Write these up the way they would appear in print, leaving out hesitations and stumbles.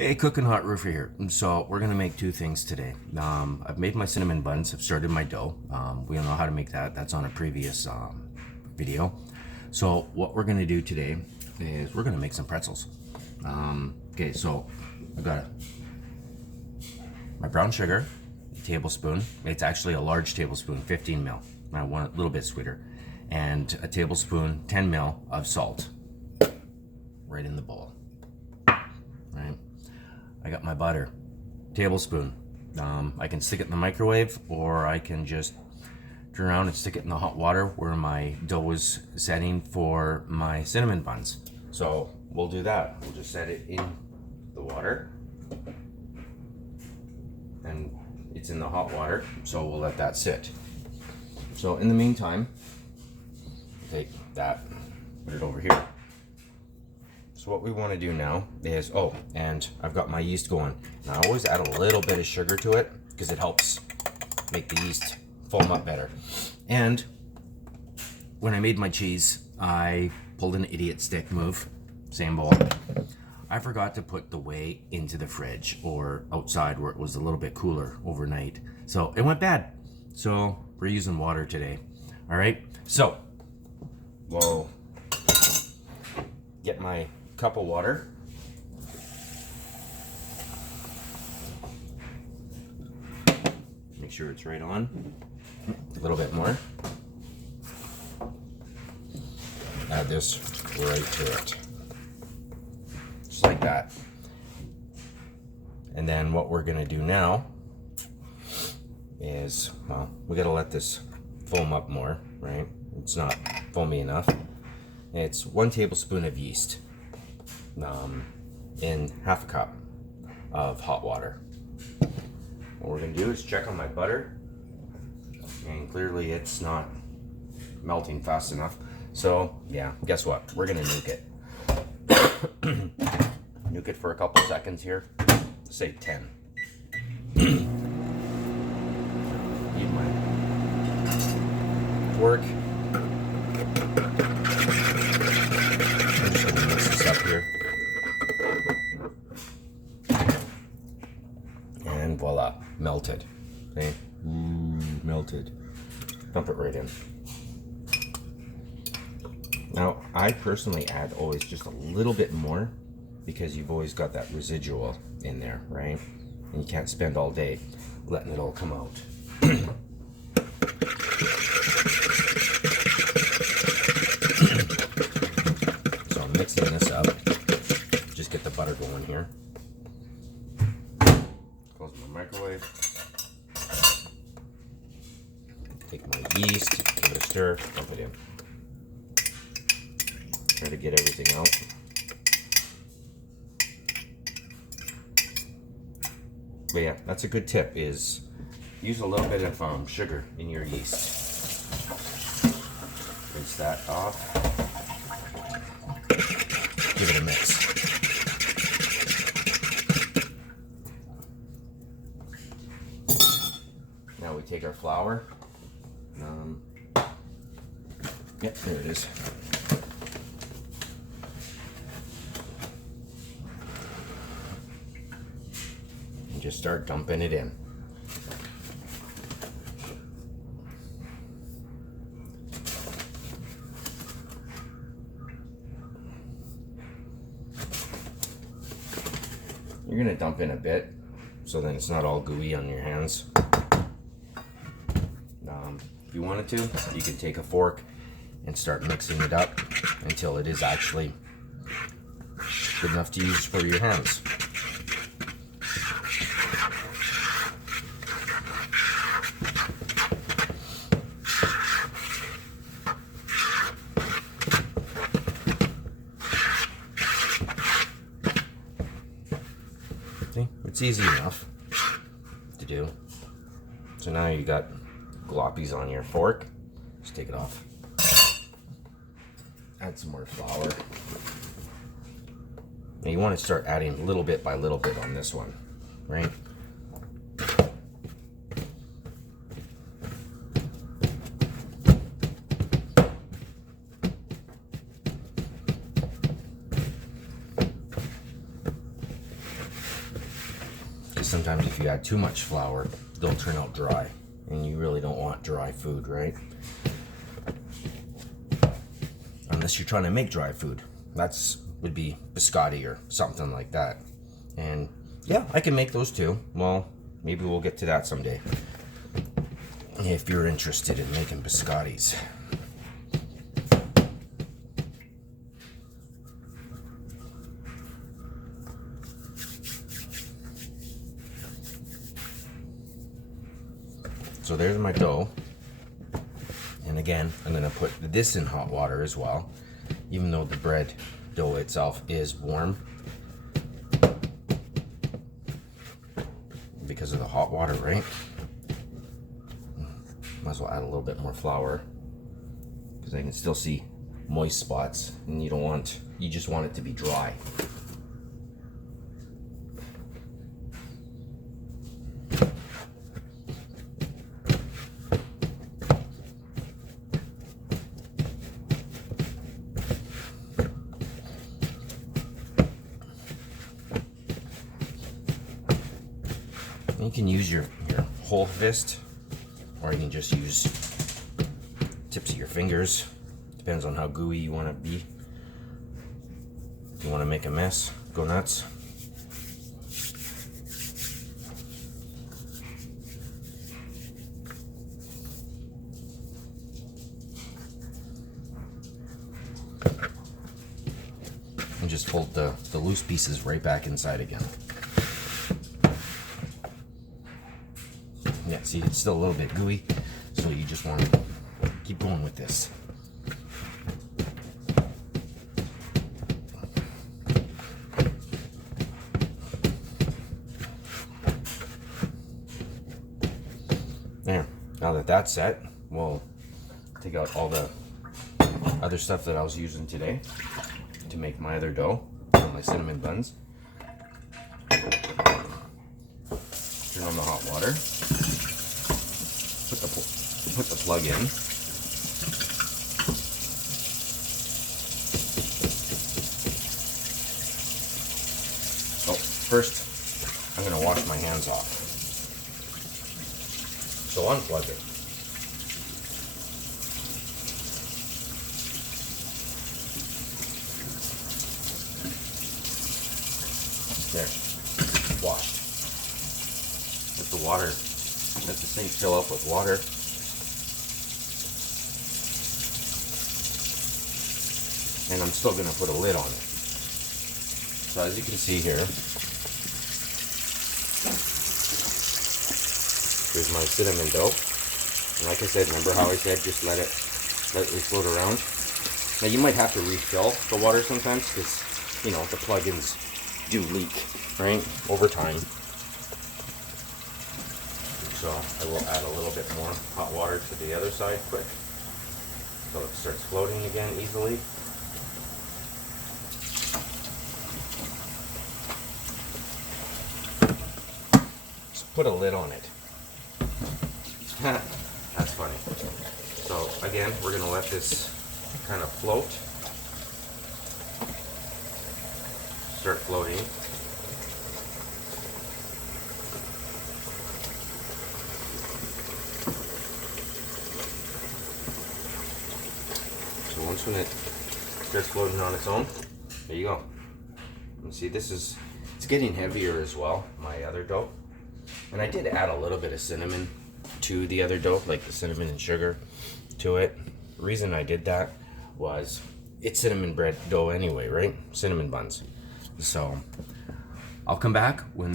Hey, cooking hot roofer here. So we're gonna make two things today. I've made my cinnamon buns. I've started my dough. We don't know how to make that. That's on a previous video. So what we're gonna do today is we're gonna make some pretzels. Okay, so I got my brown sugar, a tablespoon. It's actually a large tablespoon, 15 mil. I want it a little bit sweeter, and a tablespoon, 10 mil of salt, right in the bowl. Right. I got my butter, tablespoon. I can stick it in the microwave, or I can just turn around and stick it in the hot water where my dough is setting for my cinnamon buns. So we'll do that. We'll just set it in the water, and it's in the hot water, so we'll let that sit. So in the meantime, take that, put it over here. So what we want to do now is, and I've got my yeast going. Now I always add a little bit of sugar to it because it helps make the yeast foam up better. And when I made my cheese, I pulled an idiot stick move, same bowl. I forgot to put the whey into the fridge or outside where it was a little bit cooler overnight. So it went bad. So we're using water today. All right, so we'll get my cup of water. Make sure it's right on. A little bit more. Add this right to it. Just like that. And then what we're gonna do now is, well, we gotta let this foam up more, right? It's not foamy enough. It's 1 tablespoon of yeast. In half a cup of hot water. What we're gonna do is check on my butter, and clearly it's not melting fast enough. So yeah, guess what? We're gonna nuke it. Nuke it for a couple seconds here. Say 10. Need my fork. I'm just gonna mix this up here. And voila, melted. Okay, melted. Dump it right in. Now, I personally add always just a little bit more because you've always got that residual in there, right? And you can't spend all day letting it all come out. So I'm mixing this up. Just get the butter going here. Close my microwave. Take my yeast, give it a stir, dump it in. Try to get everything out. But yeah, that's a good tip, is use a little bit of sugar in your yeast. Rinse that off. Give it a mix. Now we take our flour. Yep, there it is. And just start dumping it in. You're gonna dump in a bit, so then it's not all gooey on your hands. If you wanted to, you could take a fork and start mixing it up until it is actually good enough to use for your hands. See, it's easy enough to do. So now you got gloppies on your fork. Just take it off. Add some more flour. Now you want to start adding little bit by little bit on this one, right? sometimes if you add too much flour, they'll turn out dry, and you really don't want dry food, right? Unless you're trying to make dry food. Would be biscotti or something like that. And yeah, I can make those too. Well, maybe we'll get to that someday, if you're interested in making biscottis. So there's my dough. And again, I'm going to put this in hot water as well, even though the bread dough itself is warm, because of the hot water, right? Might as well add a little bit more flour, because I can still see moist spots, and you just want it to be dry. You can use your whole fist, or you can just use tips of your fingers. Depends on how gooey you want to be. If you want to make a mess, go nuts. And just fold the loose pieces right back inside again. Yeah, see, it's still a little bit gooey, so you just want to keep going with this. There, now that that's set, we'll take out all the other stuff that I was using today to make my other dough, my cinnamon buns. Turn on the hot water. Put the plug in. Oh, first I'm going to wash my hands off. So unplug it. There, washed. Let the water, let the sink fill up with water. And I'm still going to put a lid on it. So as you can see here, here's my cinnamon dough. And like I said, remember how I said just let it lightly float around? Now you might have to refill the water sometimes, because, you know, the plugins do leak, right, over time. So I will add a little bit more hot water to the other side quick, so it starts floating again easily. Put a lid on it. That's funny. So again, we're going to let this kind of float. Start floating. So once when it starts floating on its own, there you go. You see, it's getting heavier as well, my other dough. And I did add a little bit of cinnamon to the other dough, like the cinnamon and sugar to it. The reason I did that was it's cinnamon bread dough anyway, right? Cinnamon buns. So I'll come back when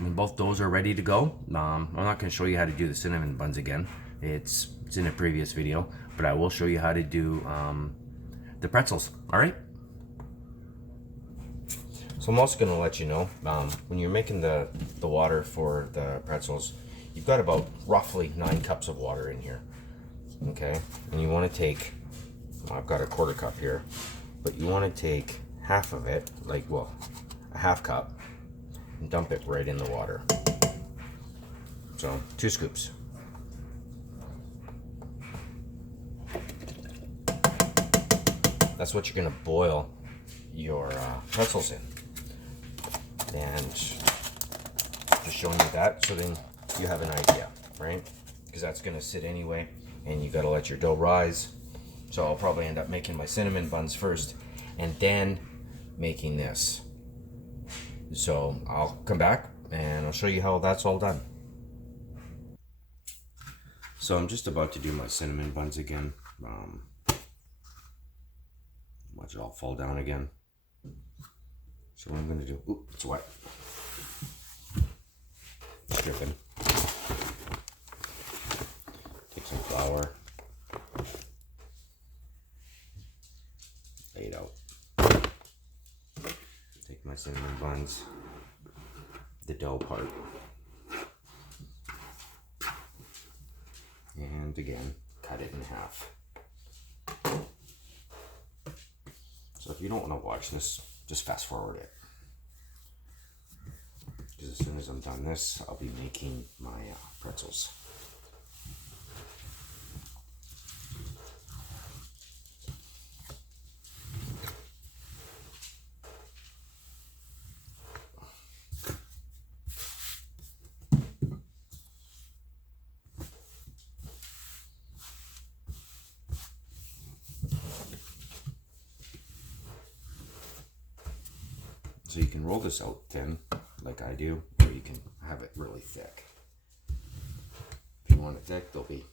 both doughs are ready to go. I'm not going to show you how to do the cinnamon buns again. It's in a previous video, but I will show you how to do the pretzels. All right. So I'm also going to let you know, when you're making the water for the pretzels, you've got about roughly 9 cups of water in here, okay? And you want to take, well, I've got a 1/4 cup here, but you want to take half of it, like, well, a 1/2 cup, and dump it right in the water. So 2 scoops. That's what you're going to boil your pretzels in. And Just showing you that, so then you have an idea, right? Because that's gonna sit anyway, and you gotta let your dough rise. So I'll probably end up making my cinnamon buns first, and then making this. So I'll come back and I'll show you how that's all done. So I'm just about to do my cinnamon buns again. Watch it all fall down again. So what I'm gonna do, ooh, it's wet. It's dripping. Take some flour. Lay it out. Take my cinnamon buns, the dough part. And again, cut it in half. So if you don't want to watch this, just fast forward it. Because as soon as I'm done this, I'll be making my pretzels. So you can roll this out thin, like I do, or you can have it really thick. If you want it thick, there'll be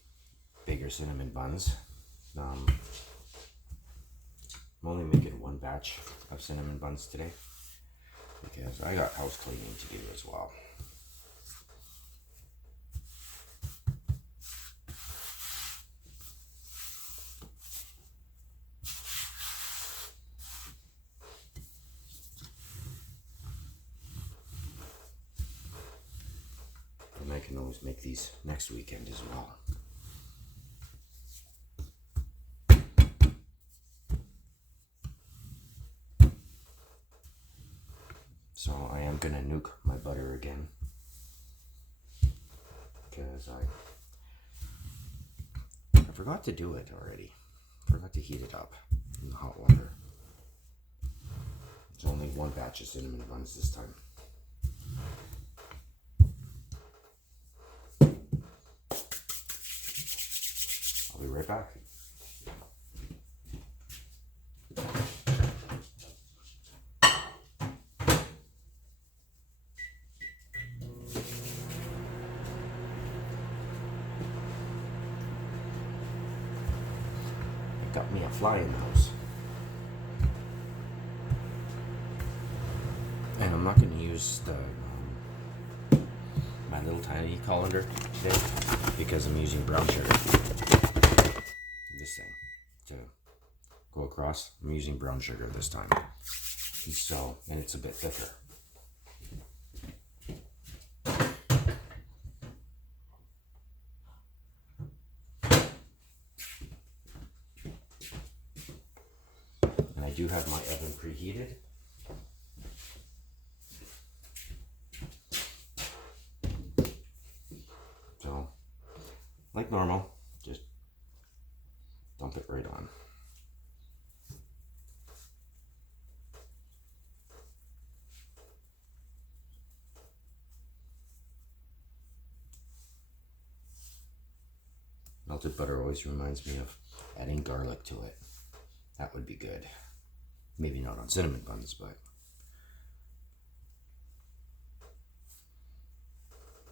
bigger cinnamon buns. I'm only making one batch of cinnamon buns today because I got house cleaning to do as well. And I can always make these next weekend as well. So I am gonna nuke my butter again because I forgot to do it already. Forgot to heat it up in the hot water. It's only one batch of cinnamon buns this time. I'll be right back. Got me a fly in the house. And I'm not going to use my little tiny colander today because I'm using brown sugar. This thing to go across. I'm using brown sugar this time. And it's a bit thicker. And I do have my oven preheated. So, like normal, just dump it right on. Melted butter always reminds me of adding garlic to it. That would be good. Maybe not on cinnamon buns, but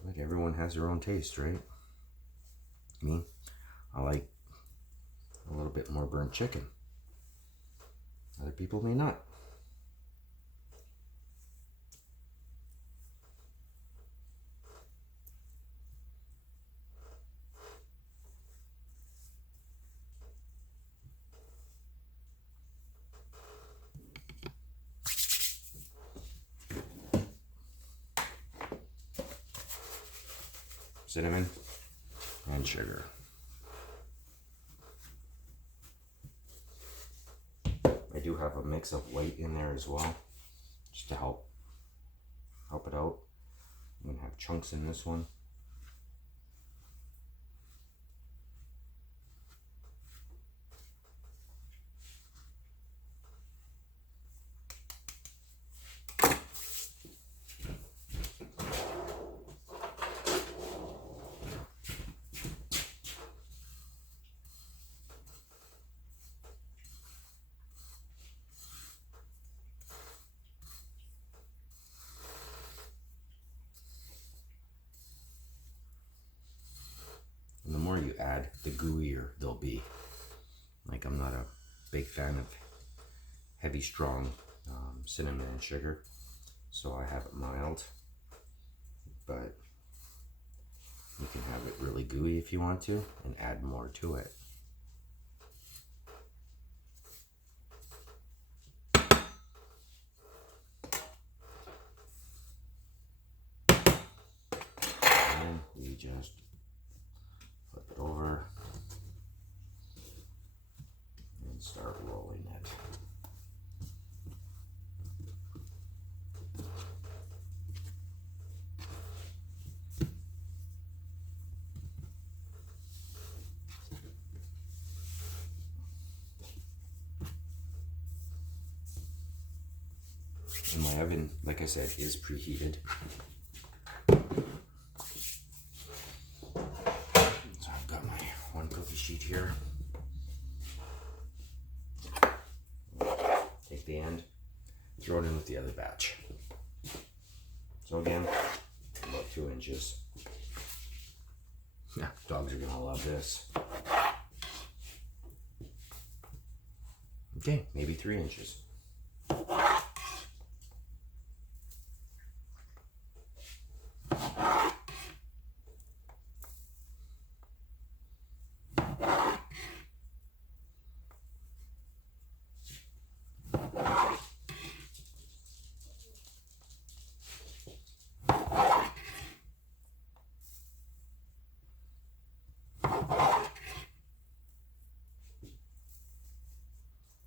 like everyone has their own taste, right? Me, I like a little bit more burnt chicken. Other people may not. Cinnamon and sugar. I do have a mix of white in there as well, just to help it out. I'm gonna have chunks in this one. the gooier they'll be. Like, I'm not a big fan of heavy, strong cinnamon and sugar, so I have it mild, but you can have it really gooey if you want to and add more to it. And we just flip it over and start rolling it. And my oven, like I said, is preheated. So I've got my one cookie sheet here. Take the end, throw it in with the other batch. So again, about 2 inches. Yeah, dogs are gonna love this. Okay, maybe 3 inches.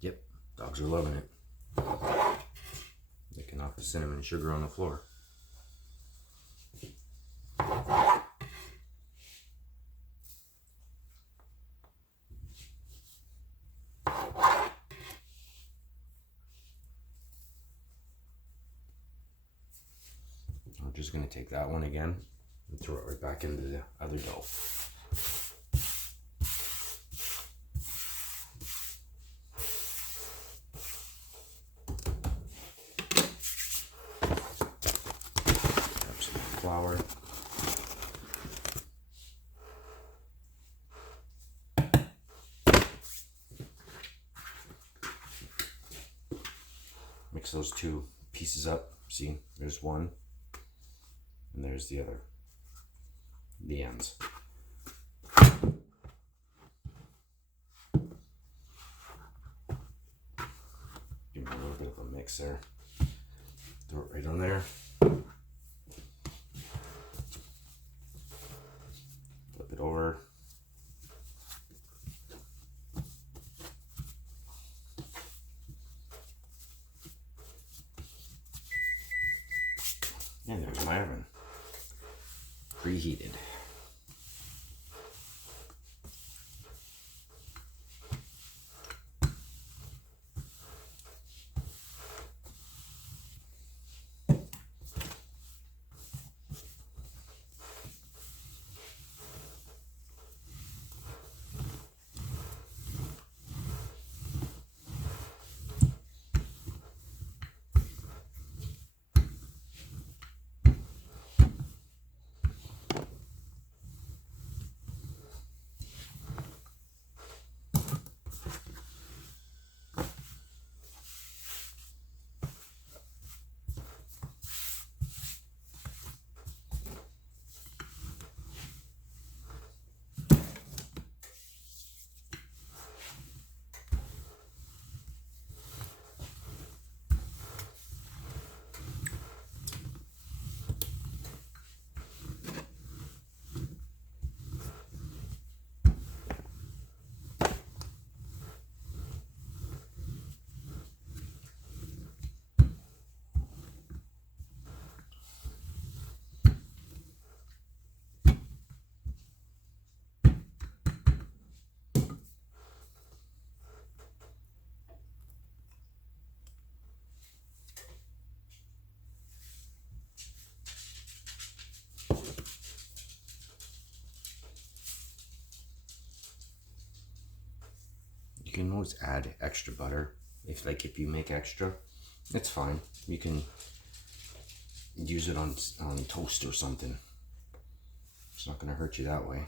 Yep, dogs are loving it. They can knock the cinnamon and sugar on the floor. I'm just going to take that one again and throw it right back into the other dough. Grab some flour. Mix those two pieces up. See, there's one. And there's the other, the ends. Give me a little bit of a mix there. Throw it right on there. Flip it over. And there's my oven. Preheated. You can always add extra butter. If you make extra, it's fine. You can use it on toast or something. It's not going to hurt you that way.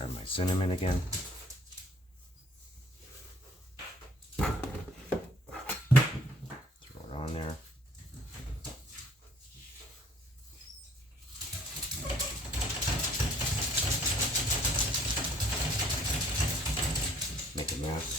Grab my cinnamon again. Throw it on there. Make a mess.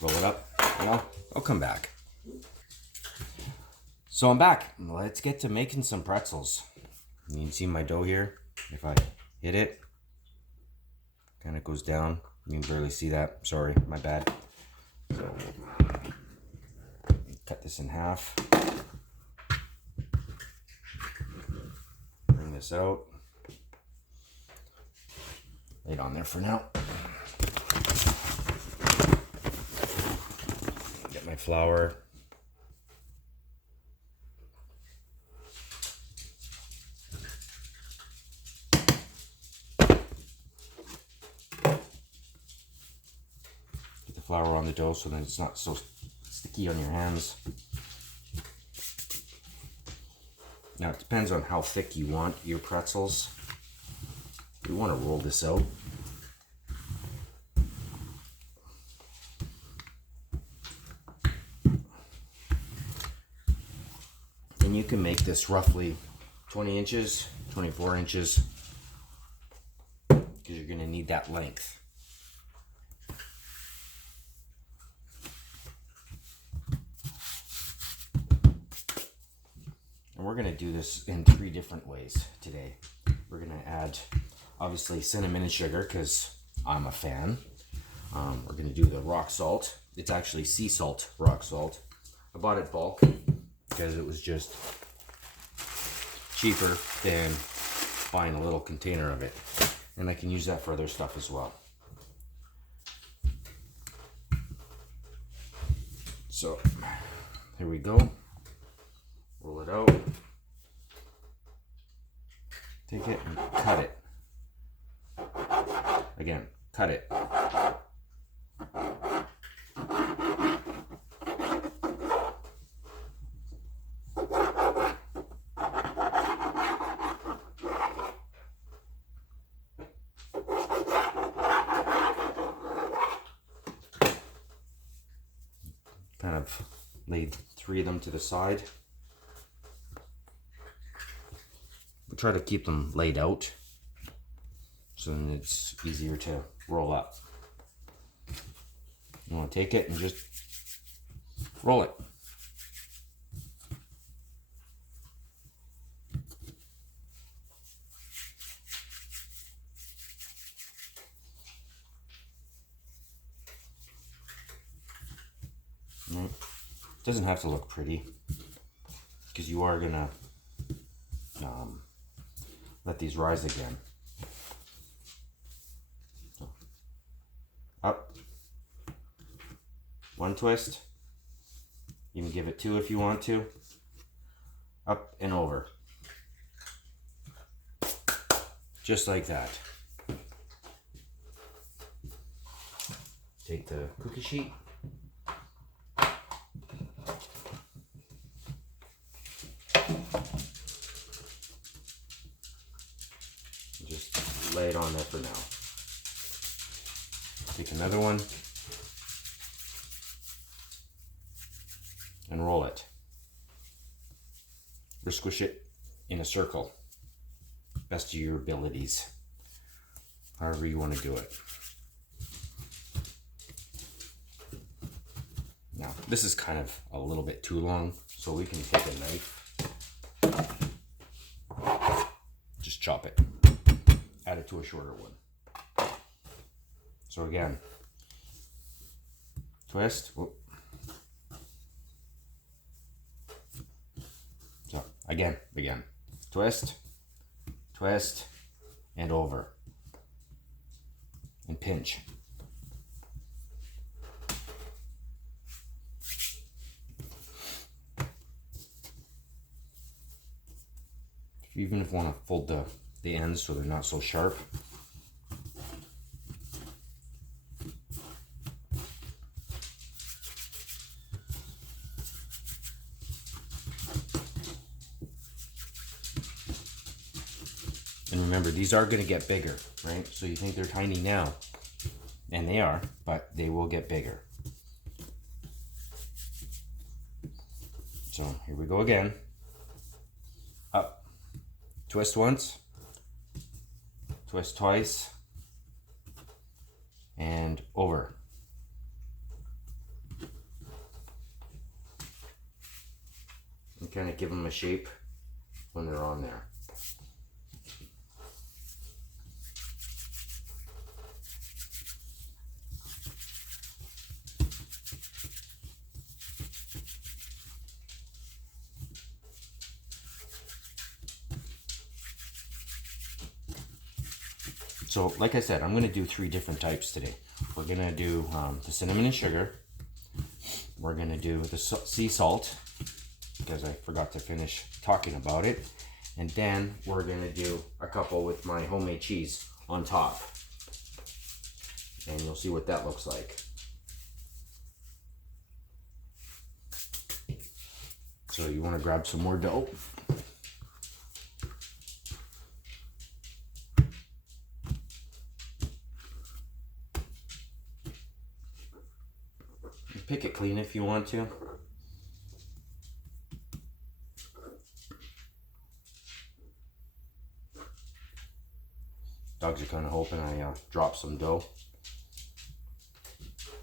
Roll it up. Well, I'll come back. So I'm back. Let's get to making some pretzels. You can see my dough here. If I hit it, kind of goes down. You can barely see that. Sorry, my bad. So cut this in half. Bring this out. Lay it on there for now. Get my flour. Get the flour on the dough so then it's not so sticky on your hands. Now it depends on how thick you want your pretzels. You want to roll this out. And you can make this roughly 20 inches, 24 inches, because you're going to need that length. And we're going to do this in 3 different ways today. We're going to add, obviously, cinnamon and sugar, because I'm a fan. We're going to do the rock salt. It's actually sea salt rock salt. I bought it bulk because it was just cheaper than buying a little container of it. And I can use that for other stuff as well. So, here we go. Roll it out. Take it and cut it. Again, cut it. Kind of laid 3 of them to the side. We try to keep them laid out so then it's easier to roll up. You want to take it and just roll it. It doesn't have to look pretty because you are gonna let these rise again. So, up, 1 twist. You can give it 2 if you want to. Up and over. Just like that. Take the cookie sheet. Just lay it on there for now. Take another one and roll it. Or squish it in a circle. Best of your abilities. However you want to do it. Now, this is kind of a little bit too long, so we can take a knife. Just chop it. Add it to a shorter one. So again, twist. Whoop. So again, twist, twist, and over, and pinch. Even if you want to fold the the ends so they're not so sharp. And remember, these are going to get bigger, right? So you think they're tiny now, and they are, but they will get bigger. So here we go again. Up, twist once, twist twice, and over. And kind of give them a shape when they're on there. So like I said, I'm going to do 3 different types today. We're going to do the cinnamon and sugar. We're going to do the sea salt, because I forgot to finish talking about it. And then we're going to do a couple with my homemade cheese on top. And you'll see what that looks like. So you want to grab some more dough. Pick it clean if you want to. Dogs are kind of hoping I drop some dough.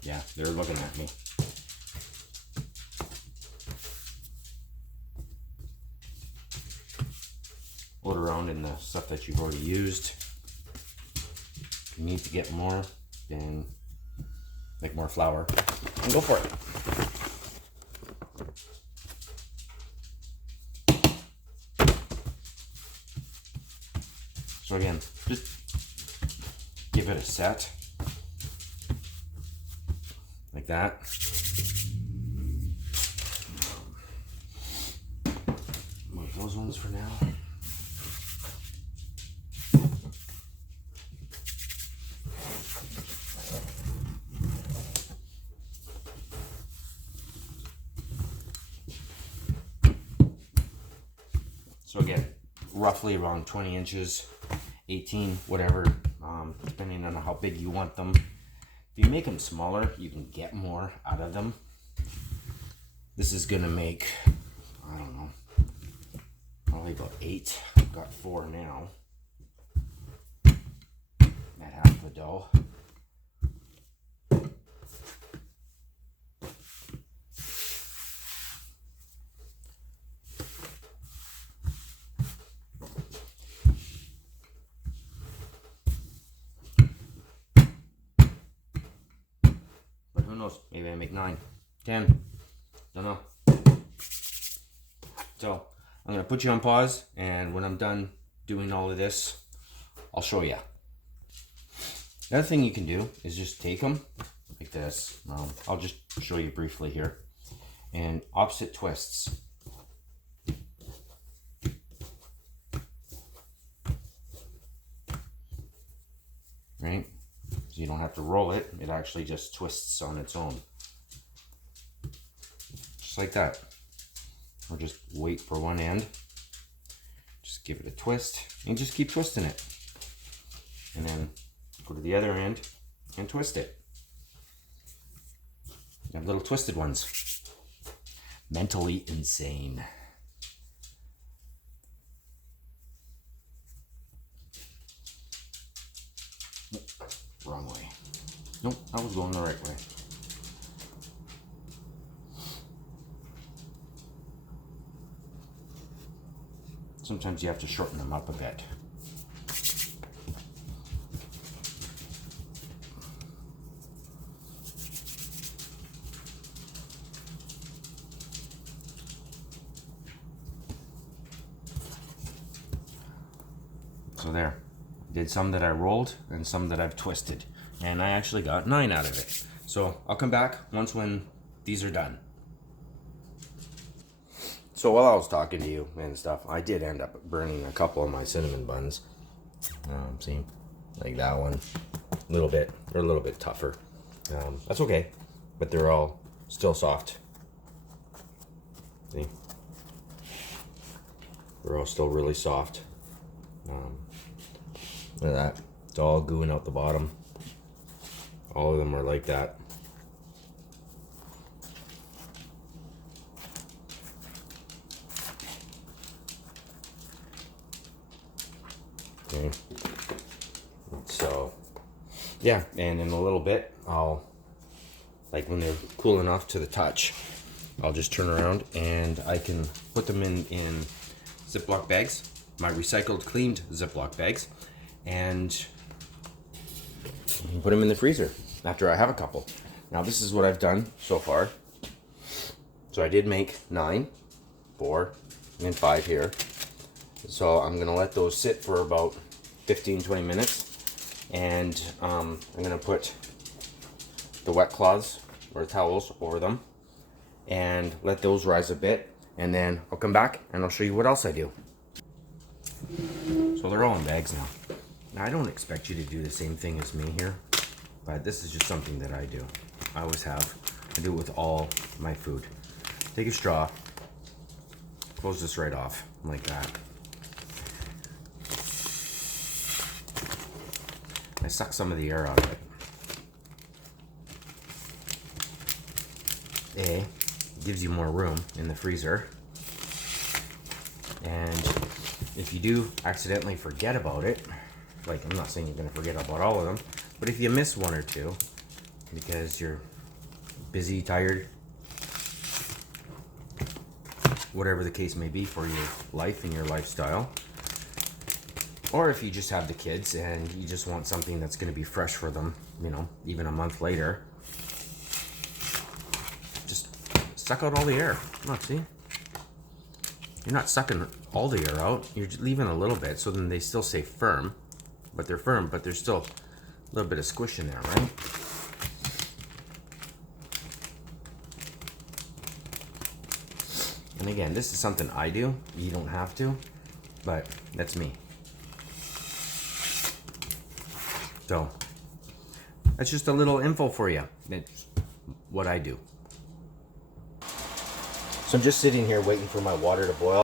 Yeah, they're looking at me. Load around in the stuff that you've already used. If you need to get more, then make more flour and go for it. So again, just give it a set like that. Move those ones for now. So again, roughly around 20 inches, 18, whatever, depending on how big you want them. If you make them smaller, you can get more out of them. This is gonna make, I don't know, probably about 8. I've got 4 now. At half the dough. Who knows? Maybe I make 9, 10. Don't know. So I'm gonna put you on pause, and when I'm done doing all of this, I'll show you. The other thing you can do is just take them like this. I'll just show you briefly here, and opposite twists. Right? So you don't have to roll it, it actually just twists on its own. Just like that. Or just wait for one end. Just give it a twist and just keep twisting it. And then go to the other end and twist it. You have little twisted ones. Mentally insane. Wrong way. Nope, I was going the right way. Sometimes you have to shorten them up a bit. So there. Did some that I rolled and some that I've twisted, and I actually got 9 out of it. So I'll come back when these are done. So while I was talking to you and stuff, I did end up burning a couple of my cinnamon buns, See, like that one, a little bit, they're a little bit tougher. That's okay, but they're all still soft. See, they're all still really soft. Look at that, it's all gooing out the bottom. All of them are like that. Okay. So, yeah, and in a little bit, I'll, like when they're cool enough to the touch, I'll just turn around and I can put them in Ziploc bags, my recycled, cleaned Ziploc bags, and put them in the freezer after I have a couple. Now this is what I've done so far. So I did make 9, 4, and 5 here. So I'm gonna let those sit for about 15-20 minutes, and I'm gonna put the wet cloths or towels over them and let those rise a bit, and then I'll come back and I'll show you what else I do. So they're all in bags now. Now I don't expect you to do the same thing as me here, but this is just something that I do. I always have. I do it with all my food. Take a straw, close this right off like that. I suck some of the air out of it. It gives you more room in the freezer. And if you do accidentally forget about it, like I'm not saying you're gonna forget about all of them, but if you miss one or two because you're busy, tired, whatever the case may be for your life and your lifestyle, or if you just have the kids and you just want something that's going to be fresh for them, you know, even a month later, just suck out all the air. Look, see? You're not sucking all the air out. You're just leaving a little bit, so then they still stay firm. But they're firm, but there's still a little bit of squish in there, right? And again, this is something I do. You don't have to, but that's me. So that's just a little info for you. That's what I do. So I'm just sitting here waiting for my water to boil.